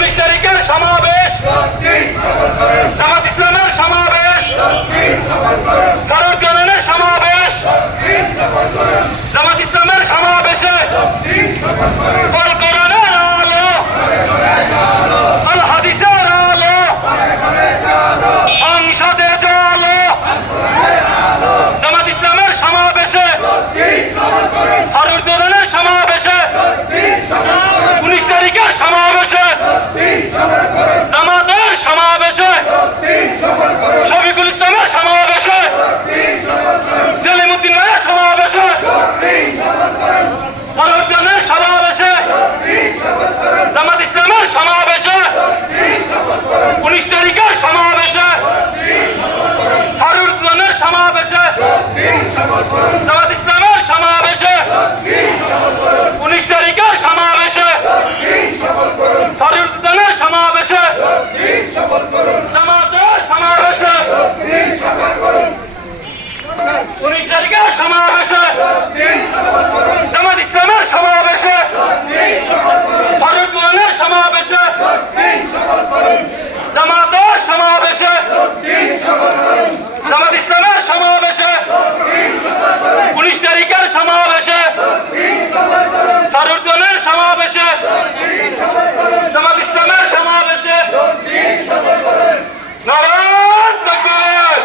19 তারিখের সমাবেশ জামাত ইসলামের সমাবেশ ফারুক ইউনিয়নের সমাবেশ জামাত ইসলামের সমাবেশে আল কোরআনের আলো আল হাদিসের আলো সংসদে চলো জামাত ইসলামের সমাবেশে ফারুক ইউনিয়নের সমাবেশে 19 তারিখের সমাবেশে জামাতের সমাবেশে শফিকুল ইসলামের সমাবেশে জলিমুদ্দিন ভাইয়ের সমাবেশে ফারুকদের সমাবেশে জামাত ইসলামের সমাবেশে 19 তারিখের সমাবেশে ফারুকদের সমাবেশে জামাত ইসলামের সমাবেশে 19 তারিখের সমাবেশে ফারুকদের সমাবেশে জামাতের সমাবেশে 19 তারিখের সমাবেশে জামাত ইসলামের সমাবেশে ফারুকদের সমাবেশে জামাতের সমাবেশে জামাত ইসলামের সমাবেশে 19 তারিখের সমাবেশে ফারুকদের সমাবেশে জামাত ইসলামের সমাবেশে নারায়ণ তাকবীর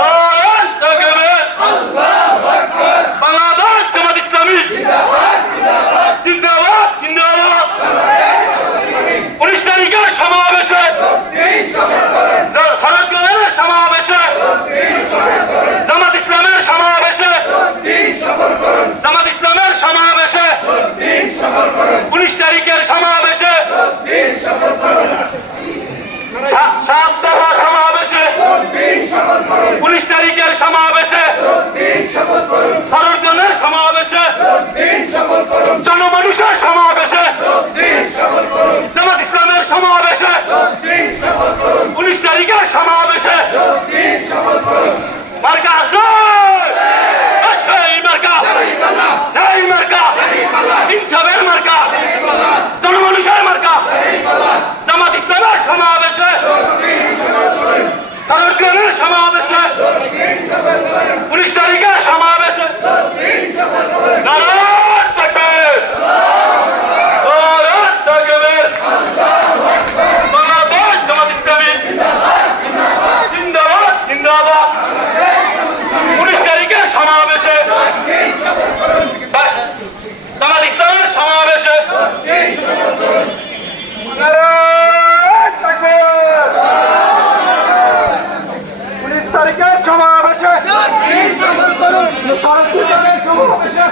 নারায়ণ তাকবীর বাংলাদেশ জামাত ইসলামী জিন্দাবাদ জিন্দাবাদ 19 তারিখের সমাবেশে ফারুকদের সমাবেশে জামাত ইসলামের সমাবেশে জামাত ইসলামের সমাবেশে 19 তারিখের সমাবেশে সাত দফা সমাবেশে 19 তারিখের সমাবেশে ফারুকদের সমাবেশে জনমানুষের সমাবেশে জামাত ইসলামের সমাবেশে 19 তারিখের সমাবেশে মার্কা আছে সেই মার্কা এই মার্কা ইনসাফের মার্কা জনমানুষের মার্কা জামাত ইসলামের সমাবেশে ফারুকদের সমাবেশে 19 তারিখের সমাবেশে নারায়ণ তাকবীর নারায়ণ তাকবীর বাংলাদেশ জামাত ইসলামী জিন্দাবাদ জিন্দাবাদ 19 তারিখের সমাবেশে জামাত ইসলামের সমাবেশে নারায়ণ তাকবীর 19 তারিখের সমাবেশে ফারুকদের সমাবেশে